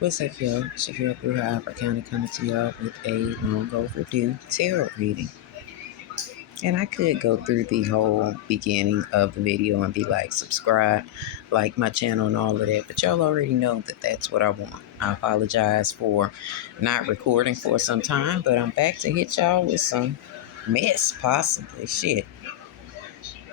What's up, y'all? It's your girl, Opera County, coming to y'all with a long overdue tarot reading. And I could go through the whole beginning of the video and be like, subscribe, like my channel and all of that, but y'all already know that that's what I want. I apologize for not recording for some time, but I'm back to hit y'all with some mess, possibly. Shit.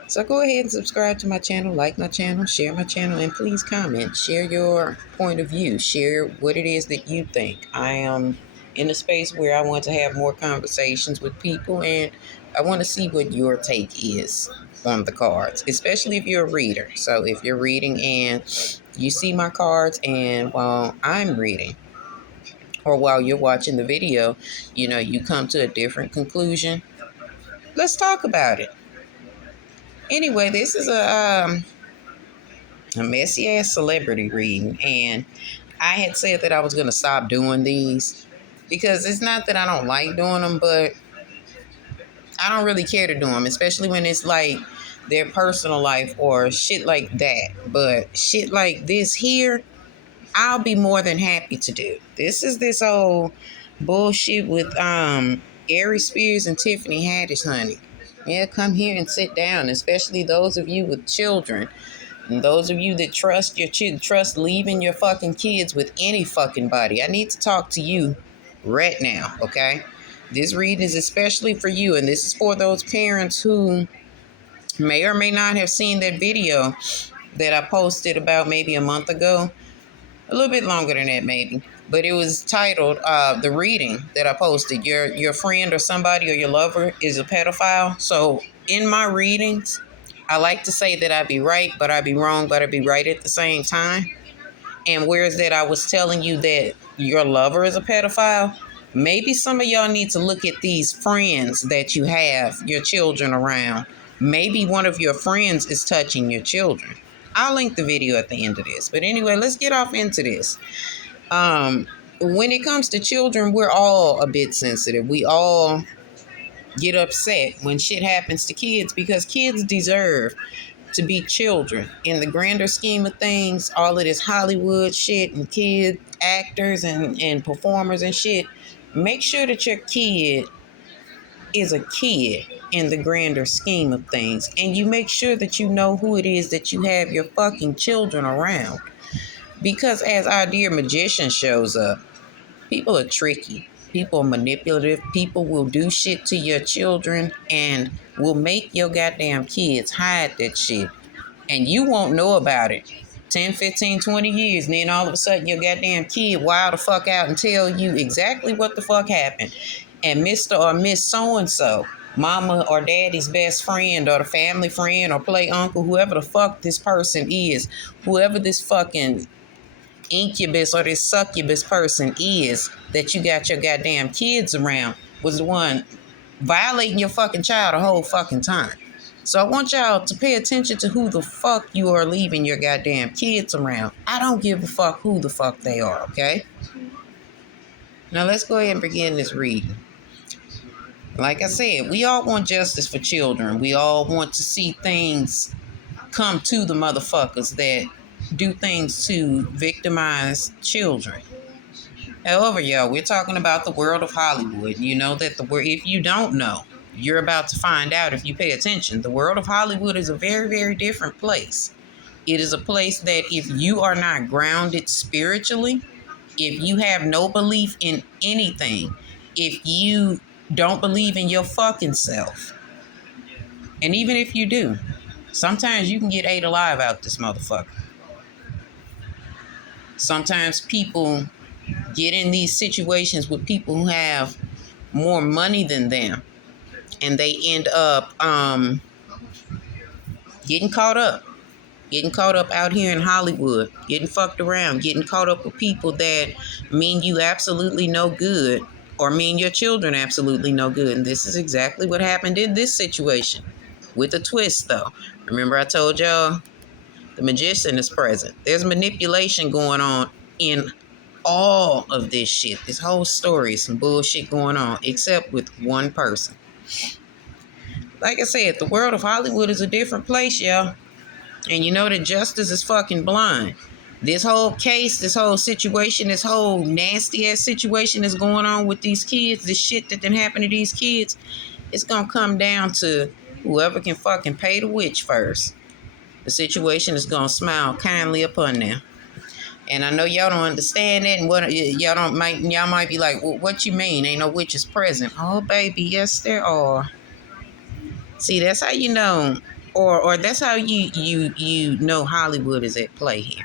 So go ahead and subscribe to my channel, like my channel, share my channel, and please comment. Share your point of view. Share what it is that you think. I am in a space where I want to have more conversations with people, and I want to see what your take is on the cards, especially if you're a reader. So if you're reading and you see my cards, and while I'm reading, or while you're watching the video, you come to a different conclusion, let's talk about it. Anyway, this is a messy ass celebrity reading, and I had said that I was going to stop doing these because it's not that I don't like doing them, but I don't really care to do them, especially when it's like their personal life or shit like that. But shit like this here, I'll be more than happy to do. This is this old bullshit with Aries Spears and Tiffany Haddish, honey. Yeah, come here and sit down, especially those of you with children. And those of you that trust your trust leaving your fucking kids with any fucking body. I need to talk to you right now, okay? This reading is especially for you, and this is for those parents who may or may not have seen that video that I posted about maybe a month ago. A little bit longer than that, maybe. But it was titled, the reading that I posted, your friend or somebody or your lover is a pedophile. So in my readings, I like to say that I be right, but I be wrong, but I be right at the same time. And whereas that I was telling you that your lover is a pedophile, maybe some of y'all need to look at these friends that you have your children around. Maybe one of your friends is touching your children. I'll link the video at the end of this. But anyway, let's get off into this. When it comes to children, we're all a bit sensitive. We all get upset when shit happens to kids because kids deserve to be children. In the grander scheme of things, all of this Hollywood shit and kid actors and performers and shit, make sure that your kid is a kid in the grander scheme of things. And you make sure that you know who it is that you have your fucking children around. Because as our dear magician shows up, people are tricky. People are manipulative. People will do shit to your children and will make your goddamn kids hide that shit. And you won't know about it 10, 15, 20 years. And then all of a sudden your goddamn kid wild the fuck out and tell you exactly what the fuck happened. And Mr. or Miss So-and-so, mama or daddy's best friend or the family friend or play uncle, whoever the fuck this person is, whoever this fucking incubus or this succubus person is that you got your goddamn kids around, was the one violating your fucking child the whole fucking time. So I want y'all to pay attention to who the fuck you are leaving your goddamn kids around. I don't give a fuck who the fuck they are, okay? Now let's go ahead and begin this reading. Like I said, we all want justice for children. We all want to see things come to the motherfuckers that do things to victimize children. However, y'all, we're talking about the world of Hollywood. You know that if you don't know, you're about to find out if you pay attention. The world of Hollywood is a very, very different place. It is a place that if you are not grounded spiritually, if you have no belief in anything, if you don't believe in your fucking self, and even if you do, sometimes you can get ate alive out this motherfucker. Sometimes people get in these situations with people who have more money than them, and they end up getting caught up out here in Hollywood, getting fucked around, getting caught up with people that mean you absolutely no good or mean your children absolutely no good. And this is exactly what happened in this situation with a twist, though. Remember I told y'all the magician is present. There's manipulation going on in all of this shit. This whole story is some bullshit going on, except with one person. Like I said, the world of Hollywood is a different place, y'all. And you know that justice is fucking blind. This whole case, this whole situation, this whole nasty ass situation that's going on with these kids, this shit that done happened to these kids, it's gonna come down to whoever can fucking pay the witch first. The situation is gonna smile kindly upon them. And I know y'all don't understand that, and what y'all might be like, well, what you mean? Ain't no witches present? Oh baby, yes there are. See, that's how you know, or that's how you know Hollywood is at play here.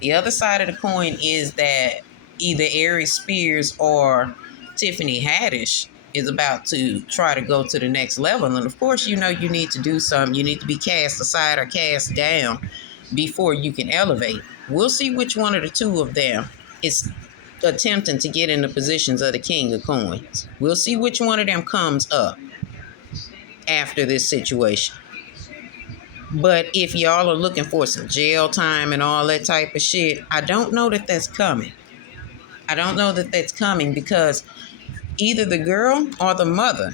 The other side of the coin is that either Aries Spears or Tiffany Haddish is about to try to go to the next level. And of course, you know you need to do something. You need to be cast aside or cast down before you can elevate. We'll see which one of the two of them is attempting to get in the positions of the King of Coins. We'll see which one of them comes up after this situation. But if y'all are looking for some jail time and all that type of shit, I don't know that that's coming. I don't know that that's coming because either the girl or the mother,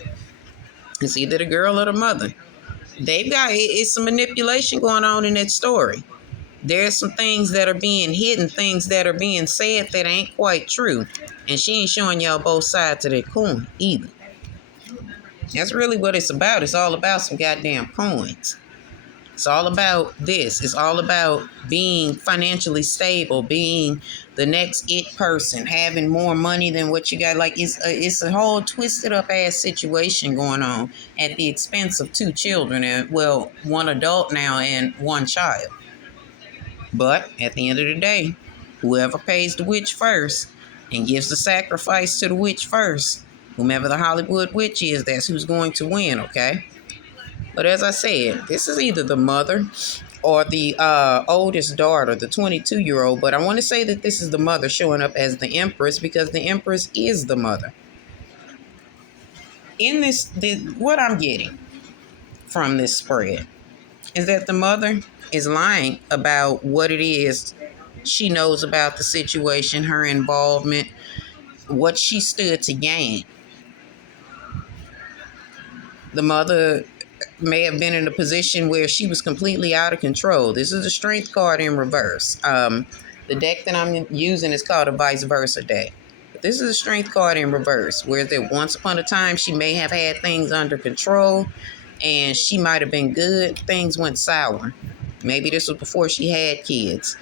it's either the girl or the mother. It's some manipulation going on in that story. There's some things that are being hidden, things that are being said that ain't quite true. And she ain't showing y'all both sides of that coin either. That's really what it's about. It's all about some goddamn coins. It's all about this. It's all about being financially stable, being the next it person, having more money than what you got. Like it's a whole twisted up ass situation going on at the expense of two children. And well, one adult now and one child. But at the end of the day, whoever pays the witch first and gives the sacrifice to the witch first, whomever the Hollywood witch is, that's who's going to win, okay? But as I said, this is either the mother or the oldest daughter, the 22-year-old. But I want to say that this is the mother showing up as the Empress because the Empress is the mother. What I'm getting from this spread is that the mother is lying about what it is she knows about the situation, her involvement, what she stood to gain. The mother may have been in a position where she was completely out of control. This is a strength card in reverse. The deck that I'm using is called a vice versa deck. But this is a strength card in reverse, where that once upon a time she may have had things under control and she might have been good. Things went sour. Maybe this was before she had kids.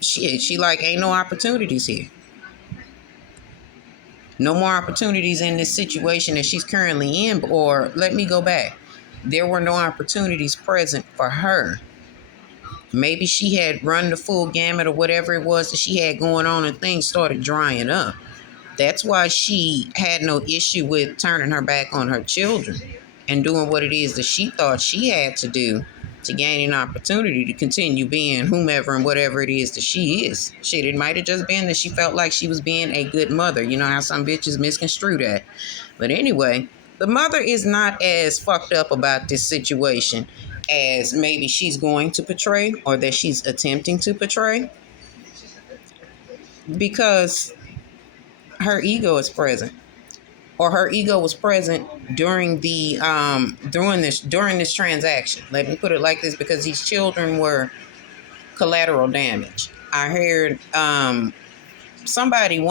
She like, ain't no opportunities here. No more opportunities in this situation that she's currently in. Or let me go back. There were no opportunities present for her. Maybe she had run the full gamut or whatever it was that she had going on and things started drying up. That's why she had no issue with turning her back on her children and doing what it is that she thought she had to do to gain an opportunity to continue being whomever and whatever it is that she is. Shit, it might have just been that she felt like she was being a good mother. You know how some bitches misconstrue that. But anyway, the mother is not as fucked up about this situation as maybe she's going to portray or that she's attempting to portray, because her ego is present, or her ego was present during the during this transaction. Let me put it like this, because these children were collateral damage. I heard one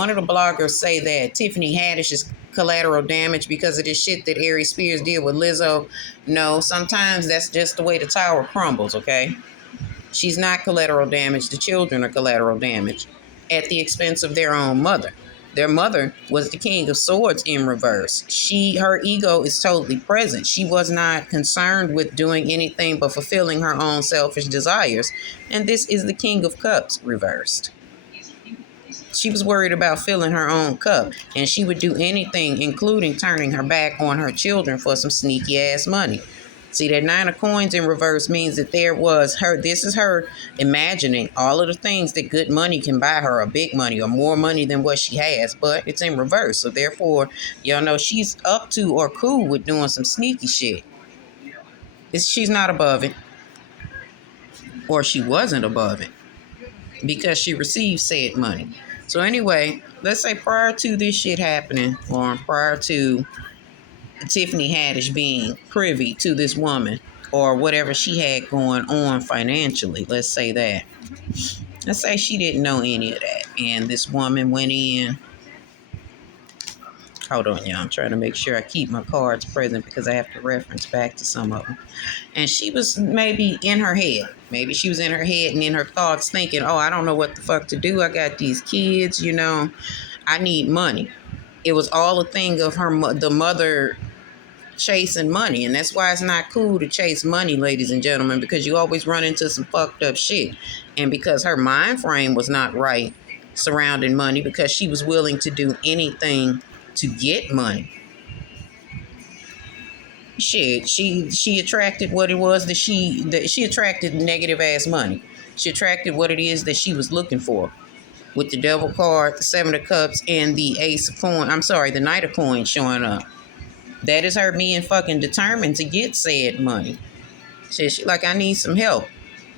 of the bloggers say that Tiffany Haddish is collateral damage because of this shit that Aries Spears did with Lizzo. No, sometimes that's just the way the tower crumbles, okay? She's not collateral damage. The children are collateral damage at the expense of their own mother. Their mother was the King of Swords in reverse. Her ego is totally present. She was not concerned with doing anything but fulfilling her own selfish desires. And this is the King of Cups reversed. She was worried about filling her own cup, and she would do anything, including turning her back on her children for some sneaky ass money. See, that Nine of Coins in reverse means that this is her imagining all of the things that good money can buy her, or big money, or more money than what she has, but it's in reverse. So therefore, y'all know she's up to or cool with doing some sneaky shit. She's not above it, or she wasn't above it, because she received said money. So anyway, let's say prior to this shit happening, or prior to Tiffany Haddish being privy to this woman, or whatever she had going on financially. Let's say that. Let's say she didn't know any of that. And this woman went in. Hold on, y'all. I'm trying to make sure I keep my cards present because I have to reference back to some of them. And she was maybe in her head. Maybe she was in her head and in her thoughts thinking, oh, I don't know what the fuck to do. I got these kids, I need money. It was all a thing of the mother chasing money. And that's why it's not cool to chase money, ladies and gentlemen, because you always run into some fucked up shit. And because her mind frame was not right surrounding money, because she was willing to do anything to get money. Shit, she attracted what it was that she attracted negative ass money. She attracted what it is that she was looking for. With the devil card, the 7 of cups, and the ace of coins. I'm sorry, the knight of coins showing up. That is her being fucking determined to get said money. She like, I need some help.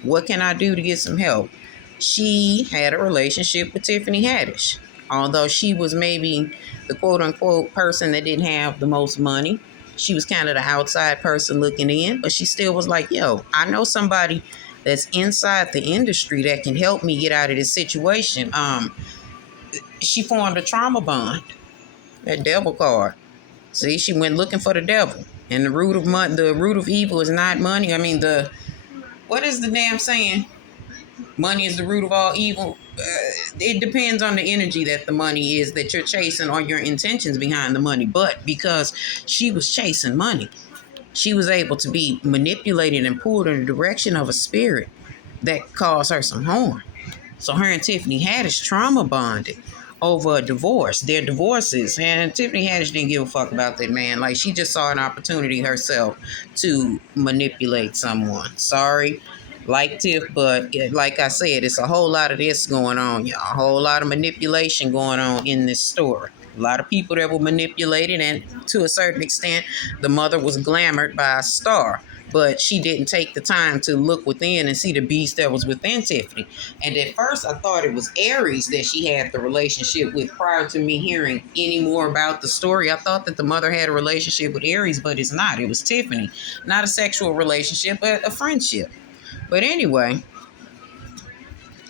What can I do to get some help? She had a relationship with Tiffany Haddish. Although she was maybe the quote unquote person that didn't have the most money. She was kind of the outside person looking in, but she still was like, yo, I know somebody that's inside the industry that can help me get out of this situation. She formed a trauma bond. That devil card. See, she went looking for the devil. And the root of evil is not money. I mean, what is the damn saying? Money is the root of all evil. It depends on the energy that the money is that you're chasing or your intentions behind the money. But because she was chasing money, she was able to be manipulated and pulled in the direction of a spirit that caused her some harm. So her and Tiffany Haddish trauma bonded over a divorce. Their divorces, and Tiffany Haddish didn't give a fuck about that man. Like, she just saw an opportunity herself to manipulate someone. Sorry, like Tiff, but like I said, it's a whole lot of this going on, y'all. A whole lot of manipulation going on in this story. A lot of people that were manipulated, and to a certain extent, the mother was glamored by a star. But she didn't take the time to look within and see the beast that was within Tiffany. And at first, I thought it was Aries that she had the relationship with prior to me hearing any more about the story. I thought that the mother had a relationship with Aries, but it's not. It was Tiffany. Not a sexual relationship, but a friendship. But anyway,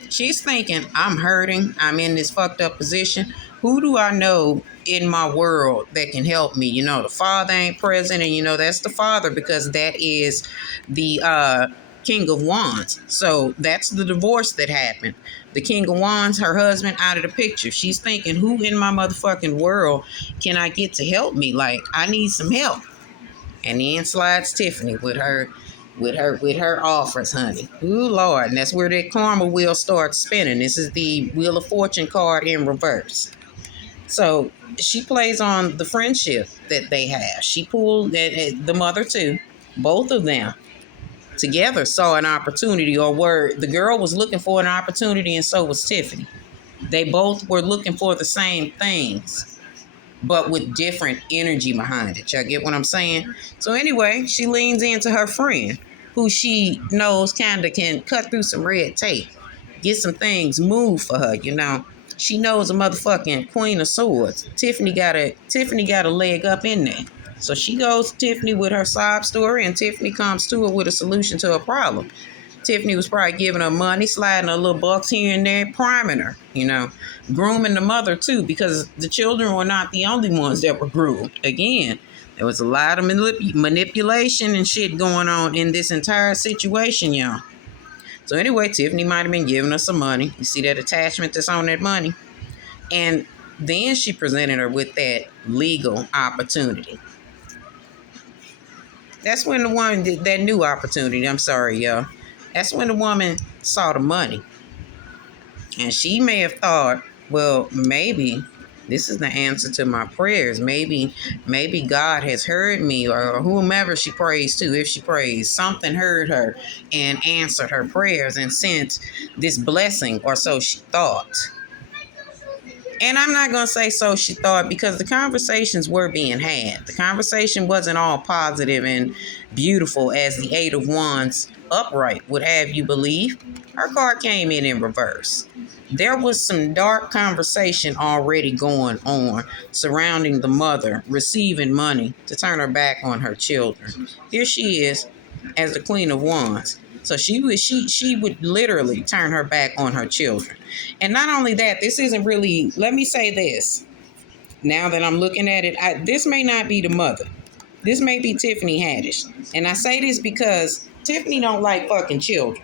she's thinking, I'm hurting. I'm in this fucked up position. Who do I know in my world that can help me? The father ain't present, and that's the father because that is the King of Wands. So that's the divorce that happened. The King of Wands, her husband, out of the picture. She's thinking, who in my motherfucking world can I get to help me? Like, I need some help. And then slides Tiffany with her offers, honey. Ooh, Lord. And that's where that karma wheel starts spinning. This is the Wheel of Fortune card in reverse. So she plays on the friendship that they have. She pulled the mother too. Both of them together saw an opportunity, or were the girl was looking for an opportunity, and so was Tiffany. They both were looking for the same things, but with different energy behind it. Y'all get what I'm saying? So anyway, she leans into her friend, who she knows kind of can cut through some red tape, get some things moved for her, She knows a motherfucking Queen of Swords. Tiffany got a leg up in there. So she goes to Tiffany with her sob story, and Tiffany comes to her with a solution to her problem. Tiffany was probably giving her money, sliding her little bucks here and there, priming her, grooming the mother too, because the children were not the only ones that were groomed. Again, there was a lot of manipulation and shit going on in this entire situation, y'all. So anyway, Tiffany might have been giving her some money. You see that attachment that's on that money? And then she presented her with that legal opportunity. That's when the woman did that new opportunity. I'm sorry, y'all. That's when the woman saw the money. And she may have thought, well, maybe this is the answer to my prayers. Maybe God has heard me, or whomever she prays to. If she prays, something heard her and answered her prayers and sent this blessing, or so she thought. And I'm not going to say so she thought, because the conversations were being had. The conversation wasn't all positive and beautiful as the Eight of Wands upright would have you believe. Her card came in reverse. There was some dark conversation already going on surrounding the mother receiving money to turn her back on her children. Here she is, as the Queen of Wands. So she would literally turn her back on her children. And not only that, this isn't really, let me say this. Now that I'm looking at it, this may not be the mother. This may be Tiffany Haddish. And I say this because Tiffany don't like fucking children.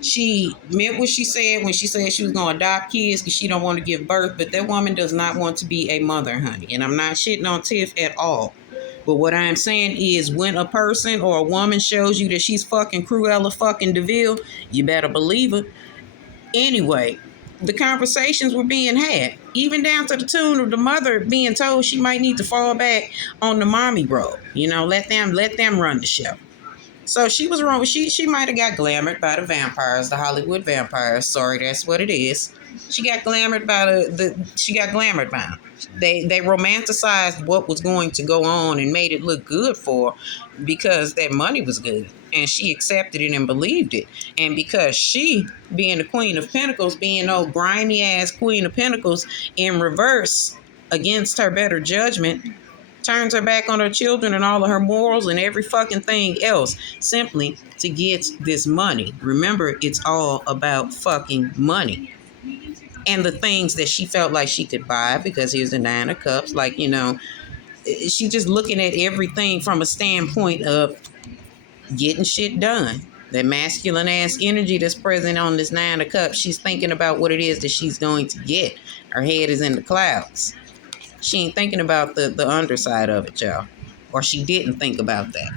She meant what she said when she said she was going to adopt kids because she don't want to give birth. But that woman does not want to be a mother, honey. And I'm not shitting on Tiff at all. But what I'm saying is when a person or a woman shows you that she's fucking Cruella fucking DeVille, you better believe it. Anyway, the conversations were being had, even down to the tune of the mother being told she might need to fall back on the mommy role. You know, let them run the show. So she was wrong. She might have got glamored by the vampires, the Hollywood vampires. Sorry, that's what it is. She got glamored by them. They romanticized what was going to go on and made it look good for her because that money was good. And she accepted it and believed it. And because she, being the Queen of Pentacles, being old grimy ass Queen of Pentacles in reverse against her better judgment, turns her back on her children and all of her morals and every fucking thing else simply to get this money. Remember, it's all about fucking money. And the things that she felt like she could buy, because here's the Nine of Cups. Like, you know, she just looking at everything from a standpoint of getting shit done. That masculine ass energy that's present on this Nine of Cups, she's thinking about what it is that she's going to get. Her head is in the clouds. She ain't thinking about the underside of it, y'all. Or she didn't think about that.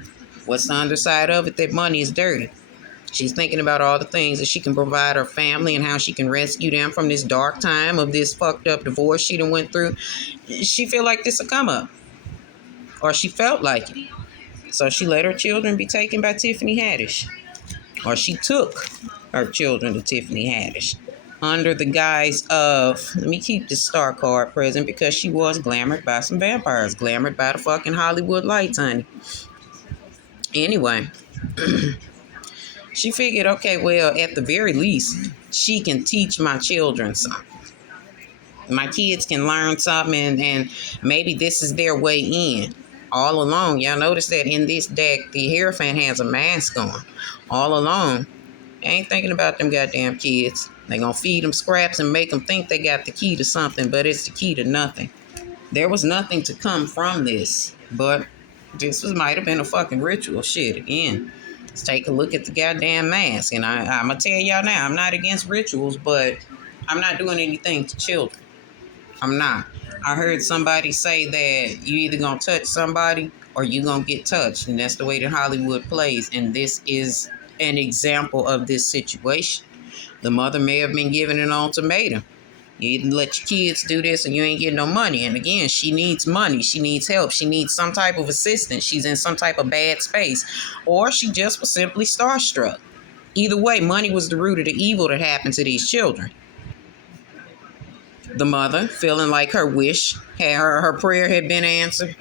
What's the underside of it? That money is dirty. She's thinking about all the things that she can provide her family and how she can rescue them from this dark time of this fucked up divorce she done went through. She feel like this will come up. Or she felt like it. So she let her children be taken by Tiffany Haddish. Or she took her children to Tiffany Haddish. Under the guise of, let me keep this star card present because she was glamored by some vampires. Glamored by the fucking Hollywood lights, honey. Anyway. She figured, okay, well, at the very least, she can teach my children something. My kids can learn something, and maybe this is their way in. All along, y'all notice that in this deck, the Hierophant has a mask on. All along, they ain't thinking about them goddamn kids. They gonna feed them scraps and make them think they got the key to something, but it's the key to nothing. There was nothing to come from this, but this might have been a fucking ritual. Shit, again. Let's take a look at the goddamn mask. And I'm going to tell y'all now, I'm not against rituals, but I'm not doing anything to children. I'm not. I heard somebody say that you either going to touch somebody or you going to get touched. And that's the way that Hollywood plays. And this is an example of this situation. The mother may have been given an ultimatum. You either let your kids do this or you ain't getting no money. And again, she needs money. She needs help. She needs some type of assistance. She's in some type of bad space. Or she just was simply starstruck. Either way, money was the root of the evil that happened to these children. The mother, feeling like her wish, her prayer had been answered.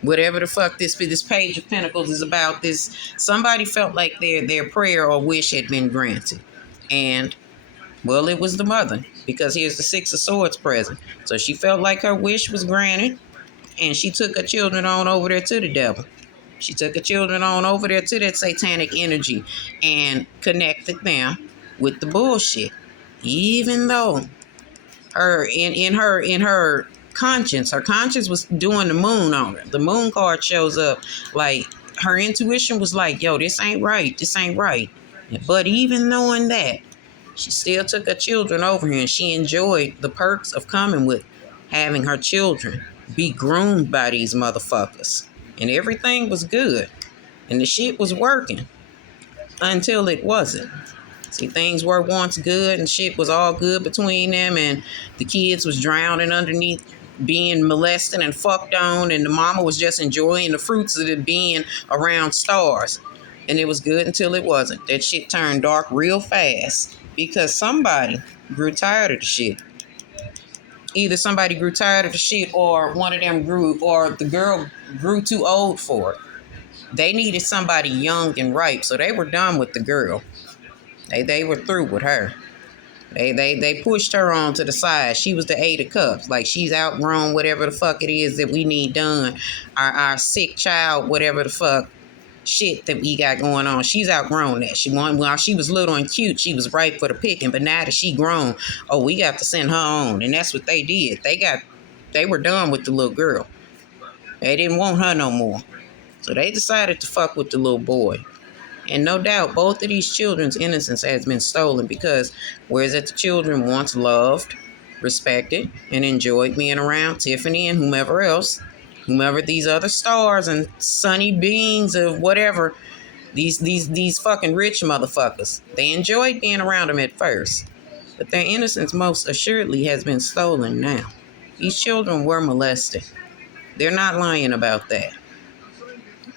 Whatever the fuck this Page of Pentacles is about, somebody felt like their prayer or wish had been granted. And well, it was the mother, because here's the Six of Swords present. So she felt like her wish was granted, and she took her children on over there to the devil. She took her children on over there to that satanic energy and connected them with the bullshit. Even though in her conscience was doing the moon on her. The moon card shows up like her intuition was like, yo, this ain't right. This ain't right. But even knowing that, she still took her children over here, and she enjoyed the perks of coming with having her children be groomed by these motherfuckers. And everything was good. And the shit was working until it wasn't. See, things were once good and shit was all good between them, and the kids was drowning underneath being molested and fucked on, and the mama was just enjoying the fruits of it being around stars. And it was good until it wasn't. That shit turned dark real fast. Because somebody grew tired of the shit. Either somebody grew tired of the shit or one of them or the girl grew too old for it. They needed somebody young and ripe, so they were done with the girl. They were through with her. They pushed her on to the side. She was the Eight of Cups. Like, she's outgrown whatever the fuck it is that we need done. Our sick child, whatever the fuck. shit that we got going on. She's outgrown that. While she was little and cute, she was ripe for the picking. But now that she grown, oh, we got to send her on. And that's what they did. They were done with the little girl. They didn't want her no more. So they decided to fuck with the little boy. And no doubt, both of these children's innocence has been stolen because whereas that the children once loved, respected, and enjoyed being around Tiffany and whomever these other stars and sunny beings of whatever, these fucking rich motherfuckers, they enjoyed being around them at first. But their innocence most assuredly has been stolen now. These children were molested. They're not lying about that.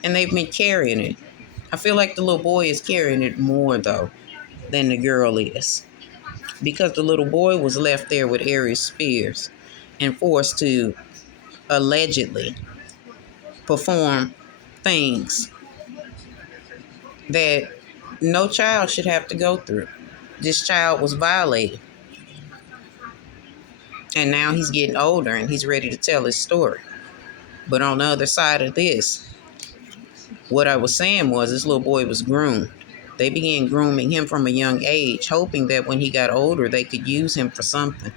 And they've been carrying it. I feel like the little boy is carrying it more, though, than the girl is. Because the little boy was left there with Aries Spears and forced to allegedly perform things that no child should have to go through. This child was violated. And now he's getting older and he's ready to tell his story. But on the other side of this, what I was saying was this little boy was groomed. They began grooming him from a young age, hoping that when he got older, they could use him for something.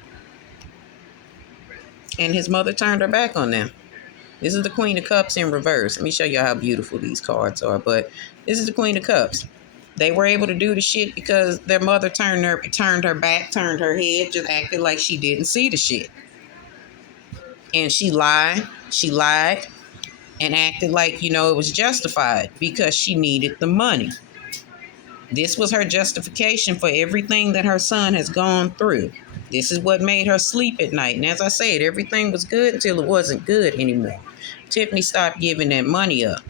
And his mother turned her back on them. This is the Queen of Cups in reverse. Let me show you how beautiful these cards are. But this is the Queen of Cups. They were able to do the shit because their mother turned her back, turned her head, just acted like she didn't see the shit. And she lied. She lied and acted like, it was justified because she needed the money. This was her justification for everything that her son has gone through. This is what made her sleep at night. And as I said, everything was good until it wasn't good anymore. Tiffany stopped giving that money up.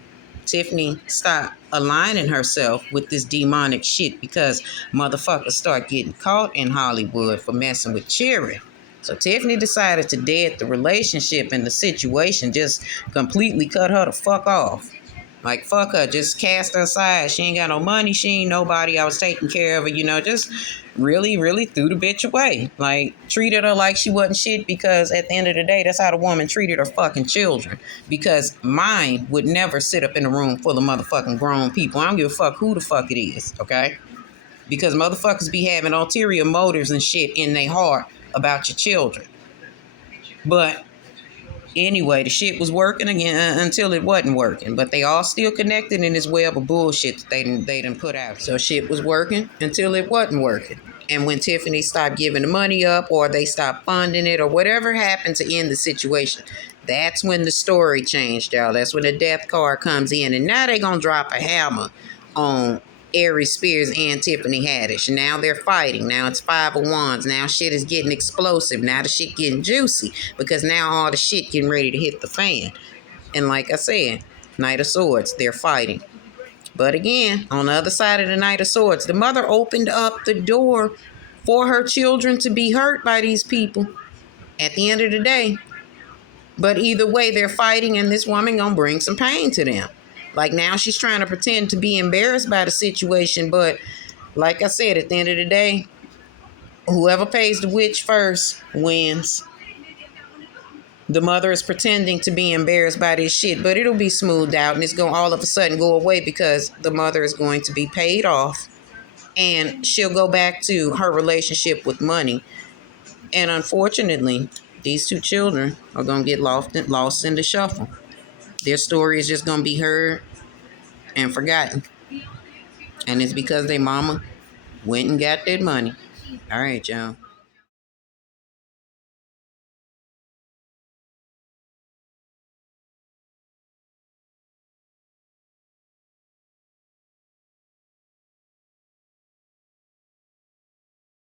Tiffany stopped aligning herself with this demonic shit because motherfuckers start getting caught in Hollywood for messing with children. So Tiffany decided to dead the relationship and the situation, just completely cut her the fuck off. Like, fuck her, just cast her aside. She ain't got no money, she ain't nobody. I was taking care of her, just really, really threw the bitch away. Like, treated her like she wasn't shit because at the end of the day, that's how the woman treated her fucking children. Because mine would never sit up in a room full of motherfucking grown people. I don't give a fuck who the fuck it is, okay? Because motherfuckers be having ulterior motives and shit in their heart about your children. But anyway, the shit was working again until it wasn't working. But they all still connected in this web of bullshit that they done put out. So shit was working until it wasn't working. And when Tiffany stopped giving the money up or they stopped funding it or whatever happened to end the situation, that's when the story changed, y'all. That's when the death card comes in. And now they gonna drop a hammer on Aries Spears and Tiffany Haddish. Now they're fighting. Now it's 5 of Wands. Now shit is getting explosive. Now the shit getting juicy because now all the shit getting ready to hit the fan. And like I said, Knight of Swords, they're fighting. But again, on the other side of the Knight of Swords, the mother opened up the door for her children to be hurt by these people at the end of the day. But either way, they're fighting and this woman gonna bring some pain to them. Like now she's trying to pretend to be embarrassed by the situation. But like I said, at the end of the day, whoever pays the witch first wins. The mother is pretending to be embarrassed by this shit, but it'll be smoothed out and it's going to all of a sudden go away because the mother is going to be paid off and she'll go back to her relationship with money. And unfortunately, these two children are going to get lost in the shuffle. Their story is just going to be heard and forgotten. And it's because their mama went and got that money. All right, y'all.